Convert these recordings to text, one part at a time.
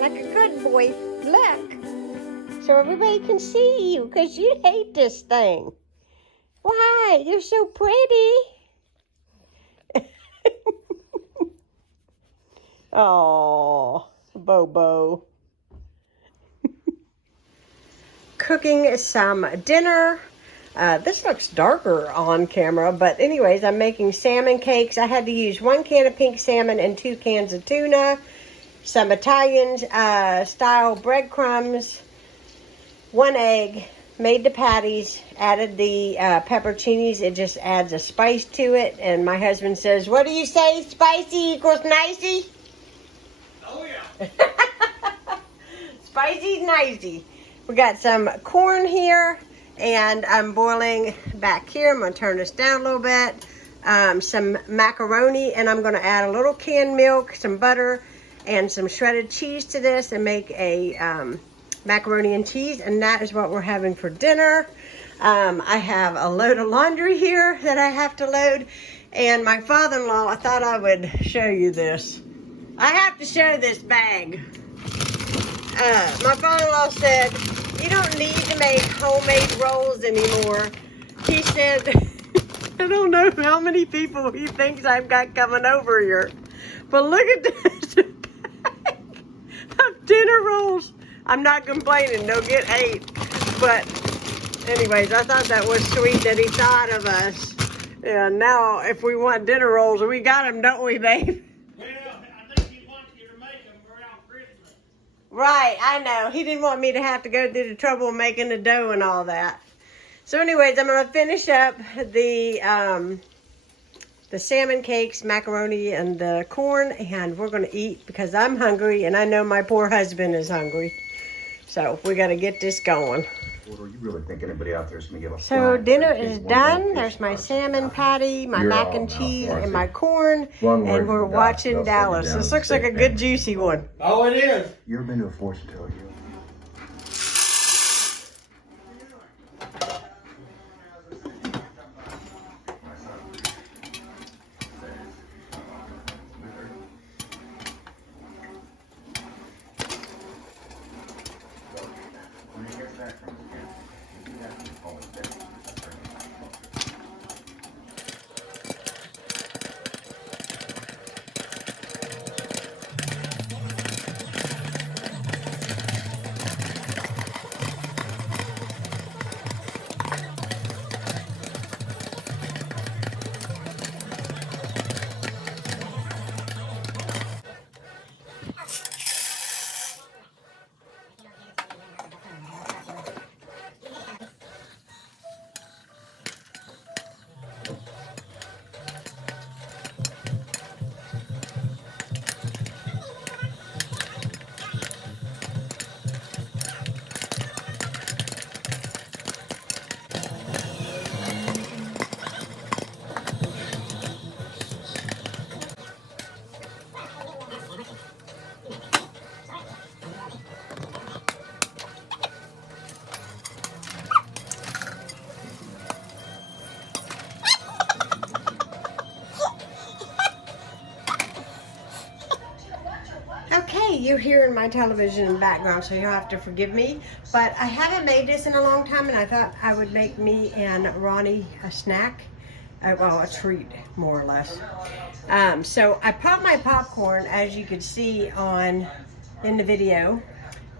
like a good boy. Look. So everybody can see you, because you hate this thing. Why? You're so pretty. Oh, Bobo. Cooking some dinner. This looks darker on camera, but anyways, I'm making salmon cakes. I had to use 1 can of pink salmon and 2 cans of tuna, some Italian style breadcrumbs, 1 egg, made the patties, added the pepperoncinis. It just adds a spice to it. And my husband says, what do you say? Spicy equals nicey? Oh yeah. Spicy nicey. We got some corn here, and I'm boiling back here. I'm going to turn this down a little bit. Some macaroni, and I'm going to add a little canned milk, some butter, and some shredded cheese to this and make a macaroni and cheese, and that is what we're having for dinner. I have a load of laundry here that I have to load, and my father-in-law, I thought I would show you this. I have to show this bag. My father-in-law said, you don't need to make homemade rolls anymore. He said, I don't know how many people he thinks I've got coming over here, but look at this bag of dinner rolls. I'm not complaining, they'll get 8. But anyways, I thought that was sweet that he thought of us. And now if we want dinner rolls, we got them, don't we, babe? Well, I think he wants you to make them around Christmas. Right, I know. He didn't want me to have to go through the trouble of making the dough and all that. So anyways, I'm going to finish up the salmon cakes, macaroni, and the corn, and we're going to eat because I'm hungry, and I know my poor husband is hungry. So we got to get this going. Well, you really think anybody out there is going to give a So dinner is done. There's my salmon patty, my mac and cheese, and my corn, and we're watching Dallas. This looks like a good juicy one. Oh, it is. You ever been to a fortune teller? Okay, you're hearing my television in the background, so you'll have to forgive me. But I haven't made this in a long time, and I thought I would make me and Ronnie a snack. Well, a treat, more or less. So I popped my popcorn, as you could see in the video.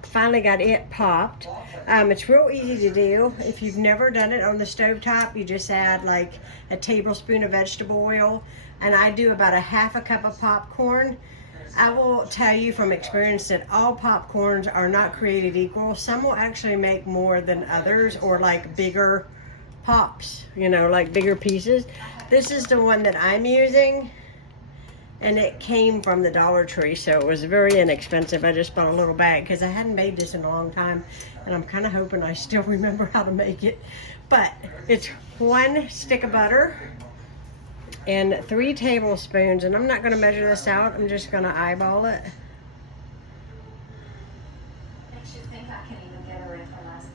Finally got it popped. It's real easy to do. If you've never done it on the stovetop, you just add like a tablespoon of vegetable oil, and I do about a half a cup of popcorn. I will tell you from experience that all popcorns are not created equal. Some will actually make more than others, or like bigger pops, you know, like bigger pieces. This is the one that I'm using, and it came from the Dollar Tree, so it was very inexpensive. I just bought a little bag because I hadn't made this in a long time, and I'm kind of hoping I still remember how to make it. But it's 1 stick of butter and 3 tablespoons, and I'm not going to measure this out. I'm just going to eyeball it. Makes you think I can even get her in for last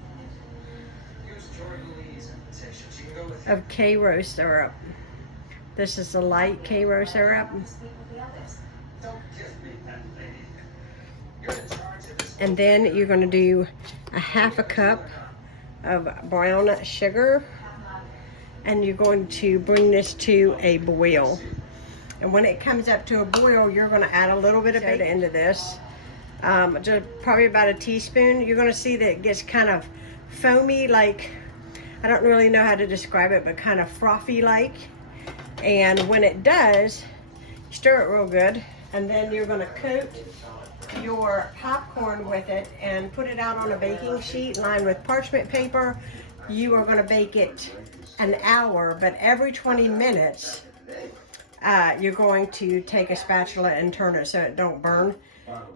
minute. Of Karo syrup. This is the light Karo syrup. And then you're going to do a half a cup of brown sugar. And you're going to bring this to a boil. And when it comes up to a boil, you're going to add a little bit of soda into this. Just probably about a teaspoon. You're going to see that it gets kind of foamy, like, I don't really know how to describe it, but kind of frothy like. And when it does, stir it real good. And then you're going to coat your popcorn with it and put it out on a baking sheet lined with parchment paper. You are going to bake it an hour, but every 20 minutes you're going to take a spatula and turn it so it don't burn.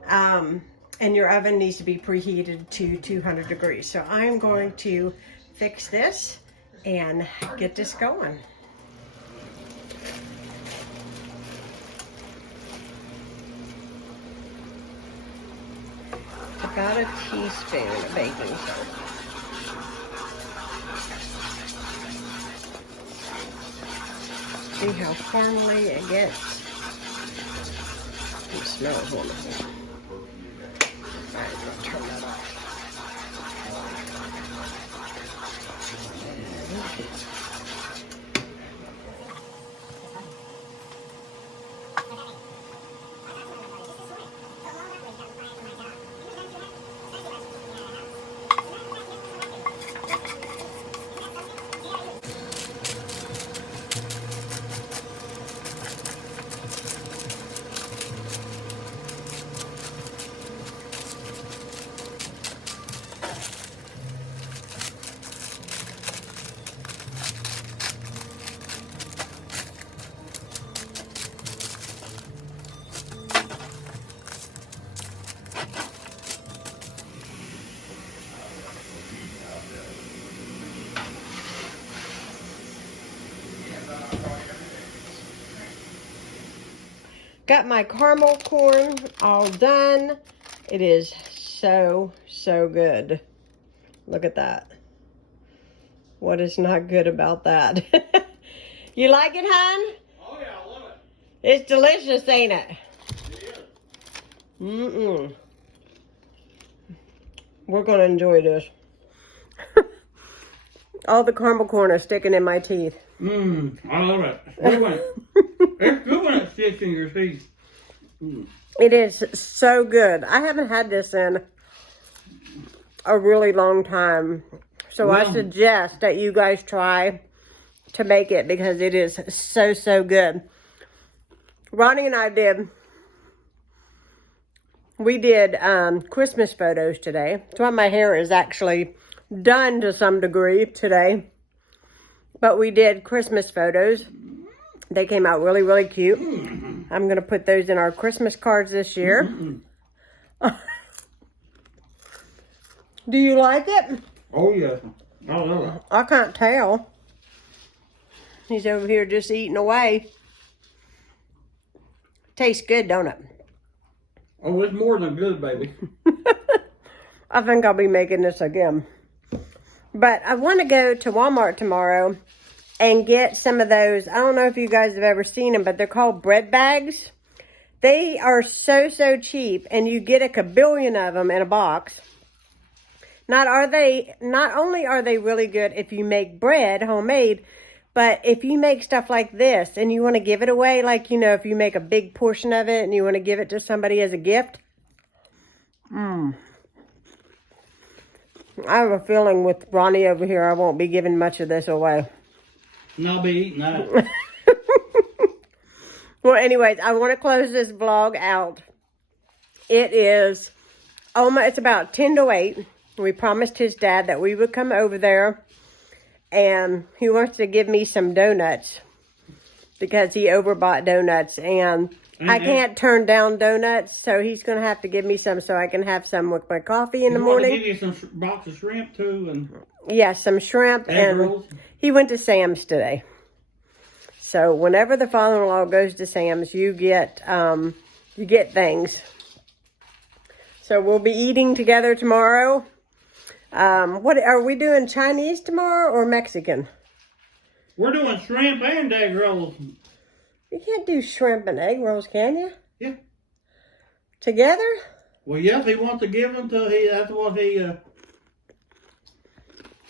And your oven needs to be preheated to 200 degrees. So I'm going to fix this and get this going. About a teaspoon of baking soda. See how caramely it gets. It smells wonderful. Alright, I'm gonna turn that off. Got my caramel corn all done. It is so good. Look at that. What is not good about that? You like it, hon? Oh yeah, I love it. It's delicious, ain't it? It is. Mm-mm. We're gonna enjoy this. All the caramel corn are sticking in my teeth. I love it. It's good when it sticks in your teeth. It is so good. I haven't had this in a really long time. So I suggest that you guys try to make it because it is so good. Ronnie and I did Christmas photos today. That's why my hair is actually done to some degree today. But we did Christmas photos. They came out really cute. I'm going to put those in our Christmas cards this year. Do you like it? Oh yeah, I love it. I can't tell. He's over here just eating away. Tastes good, don't it? Oh, it's more than good, baby. I think I'll be making this again. But I want to go to Walmart tomorrow and get some of those. I don't know if you guys have ever seen them, but they're called bread bags. They are so cheap, and you get a kabillion of them in a box. Not only are they really good if you make bread homemade, but if you make stuff like this and you want to give it away, like, you know, if you make a big portion of it and you want to give it to somebody as a gift. I have a feeling with Ronnie over here, I won't be giving much of this away. And I'll be eating that. Well, anyways, I want to close this vlog out. It is, it's about 10 to 8. We promised his dad that we would come over there. And he wants to give me some donuts. Because he overbought donuts. And I can't turn down donuts. So he's going to have to give me some so I can have some with my coffee in the morning. Give you some box of shrimp too. And yeah, some shrimp. And rolls. He went to Sam's today. So whenever the father-in-law goes to Sam's, you get things. So we'll be eating together tomorrow. What are we doing? Chinese tomorrow or Mexican? We're doing shrimp and egg rolls. You can't do shrimp and egg rolls, can you? Yeah. Together? Well, yes, he wants to give them to he. That's what he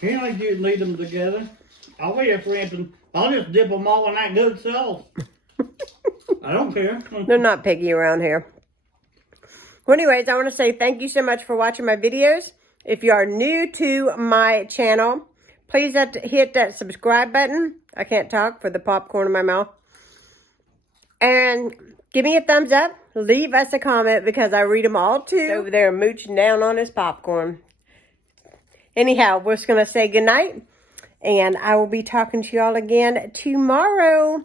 ain't you need them together. I'll be for instance, I'll just dip them all in that good sauce. I don't care. They're not picky around here. Well, anyways, I want to say thank you so much for watching my videos. If you are new to my channel, please hit that subscribe button. I can't talk for the popcorn in my mouth. And give me a thumbs up. Leave us a comment because I read them all too. Over there mooching down on his popcorn. Anyhow, we're just going to say goodnight. And I will be talking to you all again tomorrow.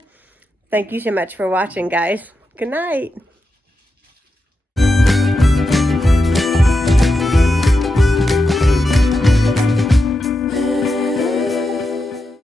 Thank you so much for watching, guys. Good night.